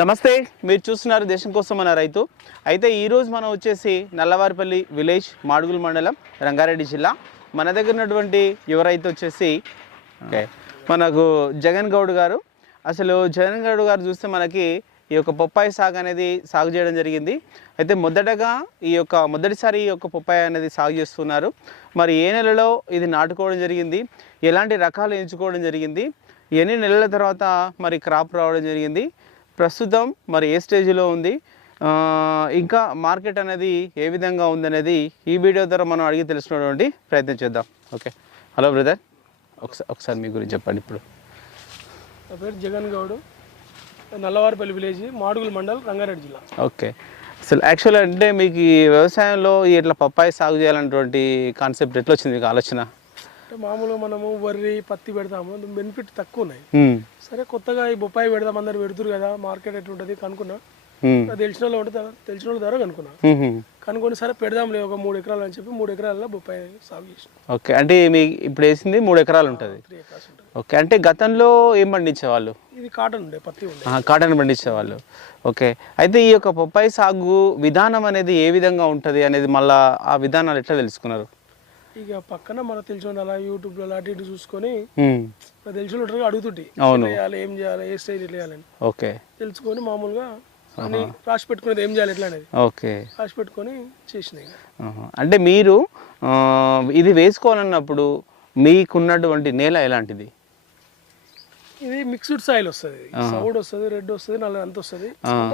నమస్తే. మీరు చూస్తున్నారు దేశం కోసం మన రైతు. అయితే ఈరోజు మనం వచ్చేసి నల్లవారిపల్లి విలేజ్ మాడుగుల మండలం రంగారెడ్డి జిల్లా. మన దగ్గర ఉన్నటువంటి యువ రైతు వచ్చేసి మనకు జగన్ గౌడ్ గారు. అసలు జగన్ గౌడ్ గారు చూస్తే మనకి ఈ యొక్క పొప్పాయి సాగు అనేది సాగు చేయడం జరిగింది. అయితే మొదటగా ఈ యొక్క మొదటిసారి ఈ యొక్క పొప్పాయి అనేది సాగు చేస్తున్నారు. మరి ఏ నెలలో ఇది నాటుకోవడం జరిగింది? ఎలాంటి రకాలు ఎంచుకోవడం జరిగింది? ఎన్ని నెలల తర్వాత మరి క్రాప్ రావడం జరిగింది? ప్రస్తుతం మరి ఏ స్టేజ్లో ఉంది? ఇంకా మార్కెట్ అనేది ఏ విధంగా ఉందనేది ఈ వీడియో ద్వారా మనం అడిగి తెలుసుకునేటువంటి ప్రయత్నం చేద్దాం. ఓకే. Hello brother. ఒకసారి ఒకసారి మీ గురించి చెప్పండి ఇప్పుడు. నా పేరు జగన్ గౌడ్. నల్లవారిపల్లి విలేజ్ మాడుగుల మండల్ రంగారెడ్డి జిల్లా. ఓకే. అసలు యాక్చువల్ అంటే మీకు ఈ వ్యవసాయంలో ఈ ఇట్లా పప్పాయి సాగు చేయాలన్నటువంటి కాన్సెప్ట్ ఎట్లా వచ్చింది మీకు ఆలోచన? అంటే మామూలుగా మనము వరి పత్తి పెడతాము. బెనిఫిట్ తక్కువ ఉన్నాయి. సరే కొత్తగా ఈ బొప్పాయి పెడదాం అందరు పెడుతురు కదా మార్కెట్ ఎట్లుంటుంది కనుక్కున్నా. నాకు తెలిసిన వాళ్ళు ఉంటే తెలిసిన వాళ్ళ ద్వారా కనుక్కున్నా. మ్మ్. కనుక్కొని సరే పెడదాంలే ఒక మూడు ఎకరాలు అని చెప్పి మూడు ఎకరాలలో బొప్పాయి సాగు చేసిన. ఓకే. అంటే మీ ఇప్పుడు వేసింది మూడు ఎకరాలు ఉంటుంది. ఓకే. అంటే గతంలో ఏం పండించేవాళ్ళు? ఇది కాటన్ ఉండే పత్తి ఉండే. కాటన్ పండించేవాళ్ళు. ఓకే. అయితే ఈ యొక్క పప్పాయి సాగు విధానం అనేది ఏ విధంగా ఉంటుంది అనేది మళ్ళా ఆ విధానాలు ఎట్లా తెలుసుకున్నారు? ఇక పక్కన మనకు తెలిసిన అలా యూట్యూబ్లో అలా అటు ఇటు చూసుకొని తెలిసిన వాళ్ళు అడుగుతుంటే అవును. చేయాలి ఏం చేయాలి ఏ స్టైల్ చేయాలని ఓకే. తెలుసుకొని మామూలుగా అని రాసి పెట్టుకునేది ఏం చేయాలి ఎట్లా అనేది ఓకే. రాసి పెట్టుకొని చేసినాయి. అంటే మీరు ఇది వేసుకోవాలన్నప్పుడు మీకున్నటువంటి నేల ఎలాంటిది? ఇది మిక్స్డ్ సాయిల్ వస్తుంది. సౌడ్ వస్తుంది రెడ్ వస్తుంది నల్ల అంత వస్తుంది.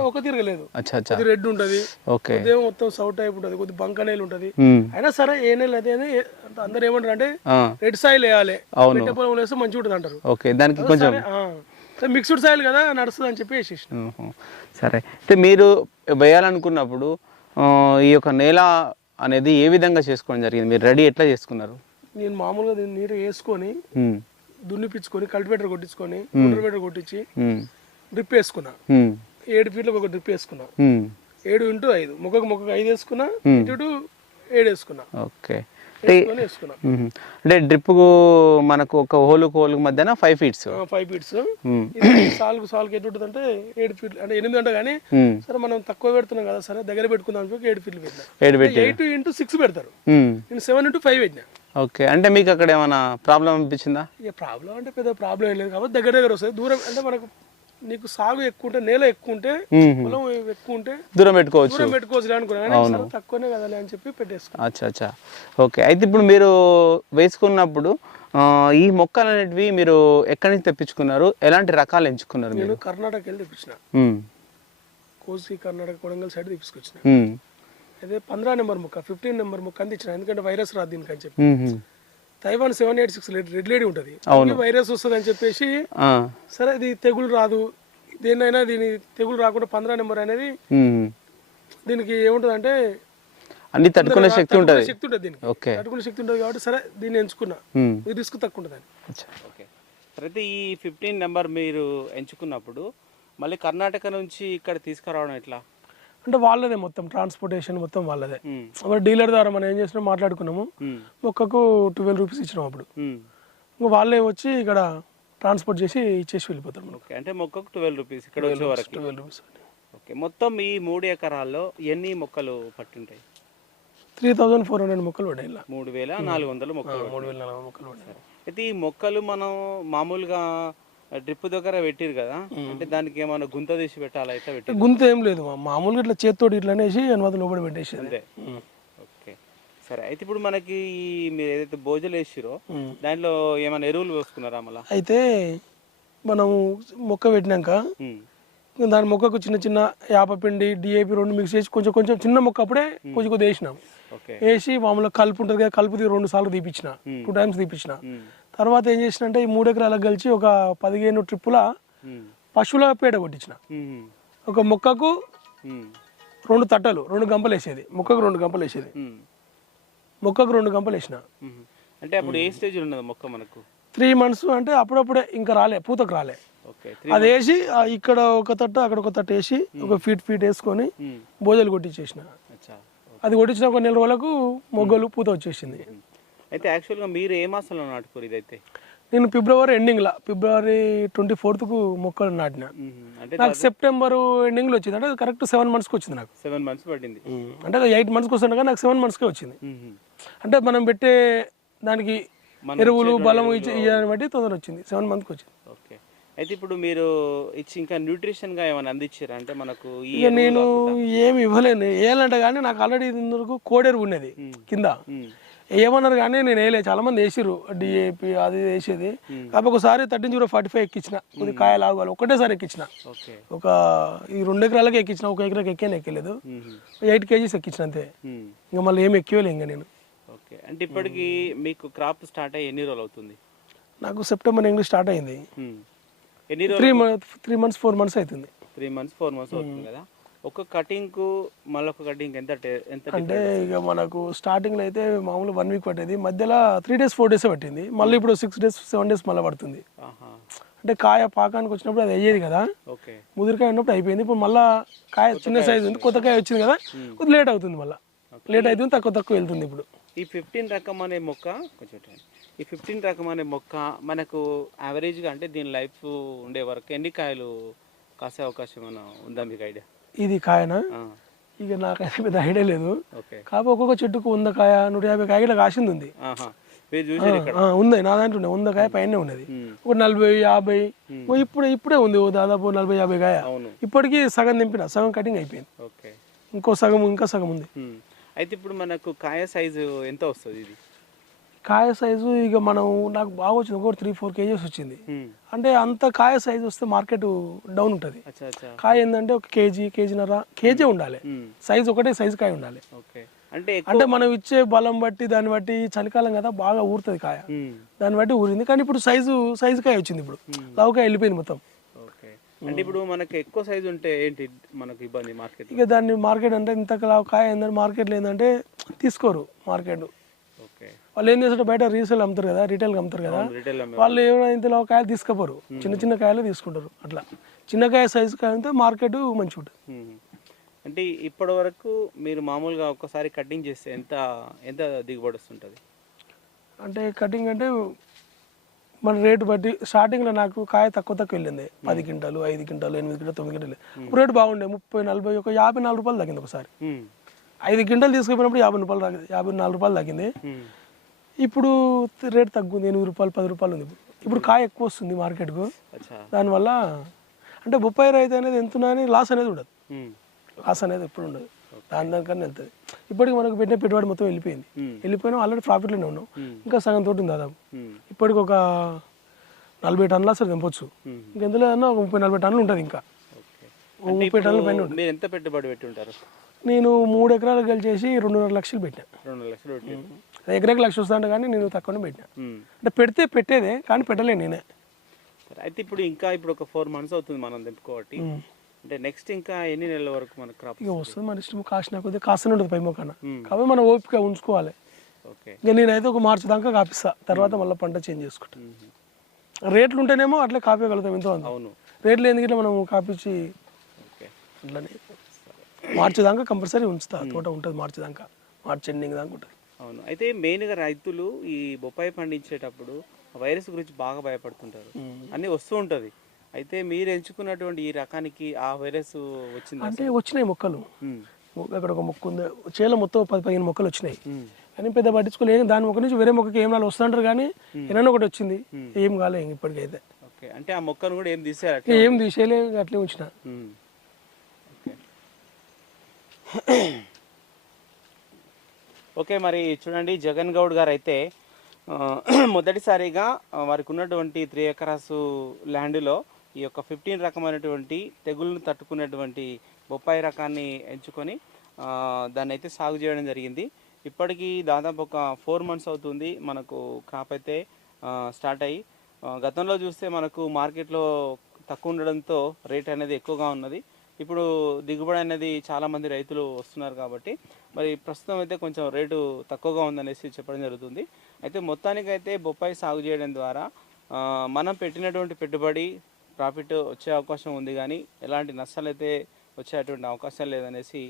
ఒక తిరగలేదు రెడ్ ఉంటది. మొత్తం సౌడ్ టైప్ ఉంటుంది కొద్ది బంక నేలు ఉంటది. అయినా సరే ఏ నెల అదే అందరు ఏమంటారు అంటే రెడ్ సాయిల్ వేయాలి. పొలం వేస్తే మంచిగా ఉంటుంది అంటారు. ఓకే దానికి కొంచెం మిక్స్డ్ సాయిల్ కదా నడుస్తుంది అని చెప్పి వేసేసిన. సరే. అయితే మీరు వేయాలనుకున్నప్పుడు ఈ యొక్క నేల అనేది ఏ విధంగా చేసుకోవడం జరిగింది? మీరు రెడీ ఎట్లా చేసుకున్నారు? నేను మామూలుగా నీరు వేసుకొని. దున్నిపించుకొని కల్టివేటర్ కొట్టించుకొని కల్టివేటర్ కొట్టించి. డ్రిప్ వేసుకున్నా. ఏడు ఫీట్లకు ఒక డ్రిప్ వేసుకున్నా. ఏడు ఇంటూ ఐదు. మొక్కకు మొక్కకు ఐదు వేసుకున్నా ఇటు ఏడు వేసుకున్నా. ఓకే. అంటే డ్రిప్కు మనకు ఒక హోలుకు హోలుకు మధ్యన ఫైవ్ ఫీట్స్ ఫైవ్ ఫీట్స్ సాల్కు సాల్కి ఎటు ఉంటుంది అంటే ఏడు ఫీట్లు అంటే ఎనిమిది అంటే కానీ సరే మనం తక్కువ పెడుతున్నాం కదా సరే దగ్గర పెట్టుకుందాం ఏడు ఫీట్లు పెట్టినా. ఏడు ఎయిట్ ఇంటూ సిక్స్ పెడతారు. నేను సెవెన్ ఇంటూ ఫైవ్ పెట్టినా. ఓకే. అంటే మీకు అక్కడ ఏమైనా ప్రాబ్లం అనిపించిందా? ఇక ప్రాబ్లం అంటే పెద్ద ప్రాబ్లం ఏం లేదు కాబట్టి దగ్గర దగ్గర వస్తుంది. దూరం అంటే మనకు నీకు సాగు ఎక్కువ ఉంటే నేల ఎక్కువ ఉంటే. పొలం ఎక్కువ ఉంటే దూరం పెట్టుకోవచ్చు. దూరం పెట్టుకోవచ్చు అనుకున్నా కానీ సరే తక్కువనే కదా అని చెప్పి పెట్టేసుకున్నా. అచ్చా అచ్చా. ఓకే. అయితే ఇప్పుడు మీరు వేసుకున్నప్పుడు ఈ మొక్కలు అనేటివి మీరు ఎక్కడి నుంచి తెప్పించుకున్నారు? ఎలాంటి రకాలు ఎంచుకున్నారు మీరు? నేను కర్ణాటక వెళ్ళి తెప్పించిన. కోసి కర్ణాటక కొడంగల్ సైడ్ తీసుకొచ్చిన మ్మ్. అదే పంద్రా నెంబర్ ముక్క ఫిఫ్టీన్ నెంబర్ ముక్క అందించిన ఎందుకంటే వైరస్ రాదు దీనికి అని చెప్పి. Taiwan seven eight six red lady ఉంటుంది. వైరస్ వస్తుంది అని చెప్పేసి. సరే ఇది తెగులు రాదు. దేన్నైనా దీని తెగులు రాకుండా పంద్రా నెంబర్ అనేది. దీనికి ఏముంటుంది అంటే అన్ని తట్టుకునే శక్తి ఉంటుంది. శక్తి ఉంటుంది దీనికి. ఓకే. తట్టుకునే శక్తి ఉంటుంది కాబట్టి సరే దీన్ని ఎంచుకున్నా. రిస్క్ తక్కువ ఉంటుంది అచ్చా. ఓకే. ప్రతి ఈ ఫిఫ్టీన్ నెంబర్ మీరు ఎంచుకున్నప్పుడు మళ్ళీ కర్ణాటక నుంచి ఇక్కడ తీసుకురావడం ఎట్లా? అంటే వాళ్ళదే మొత్తం ట్రాన్స్పోర్టేషన్ మొత్తం వాళ్ళదే. డీలర్ ద్వారా మనం ఏం చేసినాం మాట్లాడుకున్నాము. ఒక్కకు ట్వెల్వ్ రూపీస్ ఇచ్చినాం అప్పుడు. ఇంకా వాళ్ళే వచ్చి ఇక్కడ ట్రాన్స్పోర్ట్ చేసి ఇచ్చేసి వెళ్ళిపోతారు మనకు. అంటే మొక్కకు ట్వెల్వ్ రూపీస్ ఇక్కడ వచ్చే వరకు. ట్వెల్వ్ రూపీస్ ఓకే మొత్తం ఈ మూడు ఎకరాల్లో ఎన్ని మొక్కలు పట్టుంటాయి? త్రీ థౌజండ్ ఫోర్ హండ్రెడ్ మొక్కలు పడ్డాయి మూడు వేల నాలుగు వందల మొక్కలు మూడు వేల నలభై మొక్కలు పడ్డాయి. అయితే ఈ మొక్కలు మనం మామూలుగా డ్రిప్ దగ్గర పెట్టిరు కదా? అంటే దానికి ఏమైనా గుంత తీసి పెట్టాలా? ఇట్లా పెట్టి గుంత ఏం లేదు. మామూలుగా ఇట్లా చేతితోటి ఇట్లా అనేసి అనుమతి లోపల పెట్టేసి అంతే. ఓకే. సరే అయితే ఇప్పుడు మనకి మీరు ఏదైతే భోజలు వేసిరో దాంట్లో ఏమైనా ఎరువులు వేసుకున్నారా మళ్ళా? అయితే మనము మొక్క పెట్టినాక. దాని మొక్కకు చిన్న చిన్న యాపపిండి డిఏపి రెండు మిక్స్ చేసి కొంచెం కొంచెం చిన్న మొక్క అప్పుడే కొంచెం కొద్దిగా వేసినాం. వేసి మామూలుగా కలుపు ఉంటుంది కదా కలుపు రెండు సార్లు తీపిచ్చిన. Two times తీపిచ్చిన. ఉమ్. తర్వాత ఏం చేసిన అంటే ఈ మూడు ఎకరాలకు కలిసి ఒక పదిహేను ట్రిప్పుల. పశువుల పేడ కొట్టించిన. ఒక మొక్కకు. రెండు తట్టలు రెండు గంపలు వేసేది మొక్కకు రెండు గంపలు వేసేది. మొక్కకు రెండు గంపలు వేసిన. అంటే అప్పుడు ఏ స్టేజ్ ఉన్నది మొక్క మనకు? త్రీ మంత్స్ అంటే అప్పుడప్పుడే ఇంకా రాలే పూతకు రాలే. అది వేసి ఇక్కడ ఒక తట్ట అక్కడ ఒక తట్ట వేసి ఒక ఫీట్ ఫీట్ వేసుకొని. భోజలు కొట్టించేసిన. అది కొట్టించిన ఒక నెల రోజులకు మొగ్గలు పూత వచ్చేసింది. అయితే యాక్చువల్గా మీరు ఏ మాసంలో నాటుకోరు ఇదైతే? నేను ఫిబ్రవరి ఎండింగ్లో ఫిబ్రవరి ట్వంటీ ఫోర్త్కు మొక్కలు నాటిన. అంటే నాకు సెప్టెంబర్ ఎండింగ్లో వచ్చింది. అంటే కరెక్ట్ సెవెన్ మంత్స్కి వచ్చింది నాకు. సెవెన్ మంత్స్ పట్టింది. అంటే ఎయిట్ మంత్స్కి వస్తుంది కానీ నాకు సెవెన్ మంత్స్కే వచ్చింది. అంటే మనం పెట్టే దానికి ఎరువులు బలం ఇచ్చి బట్టి తొందర వచ్చింది. సెవెన్ మంత్కి వచ్చింది. ఓకే. అయితే ఇప్పుడు మీరు ఇచ్చి ఇంకా న్యూట్రిషన్గా ఏమైనా అందించారా? అంటే మనకు నేను ఏమి ఇవ్వలేను. వేయాలంటే కానీ నాకు ఆల్రెడీ ఇందుకు కోడెరు ఉన్నది కింద. ఏమన్నారు కానీ నేను వేయలే. చాలా మంది వేసిర్రు. డిఏపి అది వేసేది. కాకపోతే ఒకసారి థర్టీన్ జీరో ఫార్టీ ఫైవ్ ఎక్కించిన. కొద్ది కాయలు ఆగాలి ఒకటేసారి ఎక్కించిన. ఒక ఈ రెండు ఎకరాలకి ఎక్కించిన. ఒక ఎకరాకి ఎక్కాను ఎక్కలేదు. ఎయిట్ కేజీస్ ఎక్కించిన అంతే. ఇంకా మళ్ళీ ఏమి ఎక్కివలే ఇంకా నేను. ఓకే. అంటే ఇప్పటికి మీకు క్రాప్ స్టార్ట్ అయ్యి ఎన్ని రోజులు అవుతుంది? నాకు సెప్టెంబర్ ఎండింగ్ స్టార్ట్ అయింది. ఎన్ని త్రీ మంత్స్ ఫోర్ మంత్స్ అవుతుంది. త్రీ మంత్స్ ఫోర్ మంత్స్ అవుతుంది కదా? ఒక కటింగ్కు మళ్ళీ ఒక కటింగ్ ఎంత ఎంత అంటే ఇక మనకు స్టార్టింగ్లో అయితే మామూలు వన్ వీక్ పట్టేది మధ్యలో త్రీ డేస్ ఫోర్ డేస్ పట్టింది. మళ్ళీ ఇప్పుడు సిక్స్ డేస్ సెవెన్ డేస్ మళ్ళీ పడుతుంది. అంటే కాయ పాకానికి వచ్చినప్పుడు అది అయ్యేది కదా. ఓకే. ముదిరికాయ ఉన్నప్పుడు అయిపోయింది. ఇప్పుడు మళ్ళీ కాయ చిన్న సైజు ఉంది కొత్త కాయ వచ్చింది కదా. కొద్దిగా లేట్ అవుతుంది మళ్ళీ. లేట్ అవుతుంది తక్కువ తక్కువ వెళ్తుంది ఇప్పుడు. ఈ ఫిఫ్టీన్ రకం అనే మొక్క కొంచెం. ఈ ఫిఫ్టీన్ రకం అనే మొక్క మనకు యావరేజ్గా అంటే దీని లైఫ్ ఉండే వరకు ఎన్ని కాయలు కాసే అవకాశం ఏమైనా ఉందా మీకు ఐడియా? ఇది కాయనా. ఇక నాకైతే పెద్ద ఐడియా లేదు. కాకపోతే ఒక్కొక్క చెట్టుకు వంద కాయ నూట యాభై కాయ ఇట్లా కాసింది ఉంది. ఉంది నా దాంట్లో. వంద కాయ పైన ఉన్నది. ఒక నలభై యాభై ఇప్పుడు ఇప్పుడే ఉంది. ఓ దాదాపు నలభై యాభై కాయ. ఇప్పటికీ సగం దింపిన సగం కటింగ్ అయిపోయింది. ఇంకో సగం ఇంకా సగం ఉంది. అయితే ఇప్పుడు మనకు కాయ సైజు ఎంత వస్తుంది ఇది? కాయ సైజు ఇక మనం నాకు బాగా వచ్చింది ఒక త్రీ ఫోర్ కేజీస్ వచ్చింది. అంటే అంత కాయ సైజు వస్తే మార్కెట్ డౌన్ ఉంటుంది. కాయ ఏంటంటే ఒక కేజీ కేజీన్నర కేజీ ఉండాలి. సైజు ఒకటే సైజు కాయ ఉండాలి. అంటే అంటే మనం ఇచ్చే బలం బట్టి దాన్ని బట్టి చలికాలం కదా బాగా ఊరుతుంది కాయ. దాన్ని బట్టి ఊరింది. కానీ ఇప్పుడు సైజు సైజు కాయ వచ్చింది ఇప్పుడు. లవకాయ వెళ్ళిపోయింది మొత్తం. అంటే ఇప్పుడు మనకు ఎక్కువ సైజు ఉంటే ఏంటి మనకు ఇబ్బంది మార్కెట్ ఇక దాన్ని మార్కెట్ అంటే ఇంత లావు కాయ ఏంటంటే మార్కెట్లో ఏంటంటే తీసుకోరు మార్కెట్. వాళ్ళు ఏం చేస్తారు బయట రీసేల్ అమ్ముతారు కదా రీటైల్ అమ్ముతారు కదా వాళ్ళు ఏమైనా ఇంతలో కాయలు తీసుకపోరు. చిన్న చిన్న కాయలు తీసుకుంటారు అట్లా. చిన్న కాయ సైజు కాయ అయితే మార్కెట్ మంచిగా ఉంటుంది. అంటే ఇప్పటి వరకు మీరు మామూలుగా ఒక్కసారి కటింగ్ చేస్తే ఎంత ఎంత దిగుబడి వస్తుంటుంది? అంటే కటింగ్ అంటే మన రేటు బట్టి స్టార్టింగ్లో నాకు కాయ తక్కువ తక్కువ వెళ్ళింది. పది క్వింటాలు ఐదు క్వింటాలు ఎనిమిది క్వింటాలు తొమ్మిది క్వింటాలు. రేటు బాగుండే ముప్పై నలభై ఒక యాభై నాలుగు రూపాయలు తగ్గింది ఒకసారి. ఐదు క్వింటాలు తీసుకుపోయినప్పుడు యాభై రూపాయలు తగ్గింది యాభై నాలుగు రూపాయలు తగ్గింది. ఇప్పుడు రేట్ తగ్గుంది. ఎనిమిది రూపాయలు పది రూపాయలు ఉంది. ఇప్పుడు కాయ ఎక్కువ వస్తుంది మార్కెట్కు. దానివల్ల అంటే బొప్పాయి రైతు అనేది ఎంత లాస్ అనేది ఉండదు. లాస్ అనేది ఎప్పుడు ఉండదు. దాని దానికన్నా వెళ్తుంది ఇప్పటికి మనకు పెట్టిన పెట్టుబడి మొత్తం వెళ్ళిపోయింది. వెళ్ళిపోయినా ఆల్రెడీ ప్రాఫిట్లోనే ఉన్నాం. ఇంకా సగం తోటి ఉంది దాదాపు. ఇప్పటికి ఒక నలభై టన్నుల అసలు తెంపొచ్చు. ఇంకెందులో ఒక ముప్పై నలభై టన్నులు ఉంటుంది ఇంకా. ముప్పై టన్నుల పైన మీరు ఎంత పెట్టుబడి పెట్టి ఉంటారు? నేను మూడు ఎకరాలు కలిసేసి రెండున్నర లక్షలు పెట్టినా రెండు లక్షలు పెట్టి ఎకరాకి లక్ష వస్తాను కానీ నేను తక్కువనే పెట్టినా మ్మ్. అంటే పెడితే పెట్టేదే కానీ పెట్టలేను నేనే. సరే అయితే ఇప్పుడు ఇంకా ఇప్పుడు ఒక ఫోర్ మంత్స్ అవుతుంది మనం తెంపుకోబట్టి. అంటే నెక్స్ట్ ఇంకా ఎన్ని నెలల వరకు మన క్రాప్ ఇక వస్తుంది మన ఇష్టం కాసిన కొద్దిగా కాస్తూనే ఉంటుంది పై మొక్కన. కాబట్టి మనం ఓపిక ఉంచుకోవాలి. ఓకే. ఇక నేనైతే ఒక మార్చి దాకా కాపిస్తా. తర్వాత మళ్ళీ పంట చేంజ్ చేసుకుంటా. మ్మ్. రేట్లు ఉంటేనేమో అట్లే కాపీయగలుగుతాం ఎంతో అవును. రేట్లు ఎందుకంటే మనం కాపించి ఓకే. అట్లనే మార్చి దాకా కంపల్సరీ ఉంచుతా. తోట ఉంటుంది మార్చి దాకా మార్చి ఎండింగ్ దాకా ఉంటుంది. అవును. అయితే మెయిన్గా రైతులు ఈ బొప్పాయి పండించేటప్పుడు వైరస్ గురించి బాగా భయపడుతుంటారు. అన్నీ వస్తూ ఉంటుంది. అయితే మీరు ఎంచుకున్నటువంటి ఈ రకానికి ఆ వైరస్ వచ్చింది అంటే వచ్చినాయి మొక్కలు. అక్కడ ఒక మొక్క ఉంది. చేలో మొత్తం పది పదిహేను మొక్కలు వచ్చినాయి. కానీ పెద్ద పట్టించుకోలేదు దాని మొక్క నుంచి వేరే మొక్కకి ఏం రాలి. వస్తుంటారు కానీ ఏమైనా ఒకటి వచ్చింది. ఏం కాలే ఇంక ఇప్పటికైతే. ఓకే. అంటే ఆ మొక్కను కూడా ఏం ఇక ఏం తీసేయలే అట్లే ఉంచిన. ఓకే మరి చూడండి జగన్ గౌడ్ గారు అయితే మొదటిసారిగా వారికి ఉన్నటువంటి త్రీ ఎకరాస్ ల్యాండ్లో ఈ యొక్క ఫిఫ్టీన్ రకమైనటువంటి తెగుళ్ళను తట్టుకునేటువంటి బొప్పాయి రకాన్ని ఎంచుకొని దాన్ని అయితే సాగు చేయడం జరిగింది. ఇప్పటికీ దాదాపు ఒక ఫోర్ మంత్స్ అవుతుంది మనకు క్రాప్ అయితే స్టార్ట్ అయ్యి. గతంలో చూస్తే మనకు మార్కెట్లో తక్కువ ఉండడంతో రేట్ అనేది ఎక్కువగా ఉన్నది. ఇప్పుడు దిగుబడి అనేది చాలామంది రైతులు వస్తున్నారు కాబట్టి మరి ప్రస్తుతం అయితే కొంచెం రేటు తక్కువగా ఉందనేసి చెప్పడం జరుగుతుంది. అయితే మొత్తానికైతే బొప్పాయి సాగు చేయడం ద్వారా మనం పెట్టినటువంటి పెట్టుబడి ప్రాఫిట్ వచ్చే అవకాశం ఉంది కానీ ఎలాంటి నష్టాలు అయితే వచ్చేటువంటి అవకాశం లేదనేసి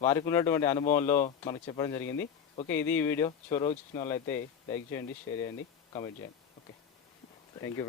వారికి ఉన్నటువంటి అనుభవంలో మనకు చెప్పడం జరిగింది. ఓకే ఇది ఈ వీడియో. చివరి చూసిన వాళ్ళైతే లైక్ చేయండి షేర్ చేయండి కామెంట్ చేయండి. ఓకే. Thank you brother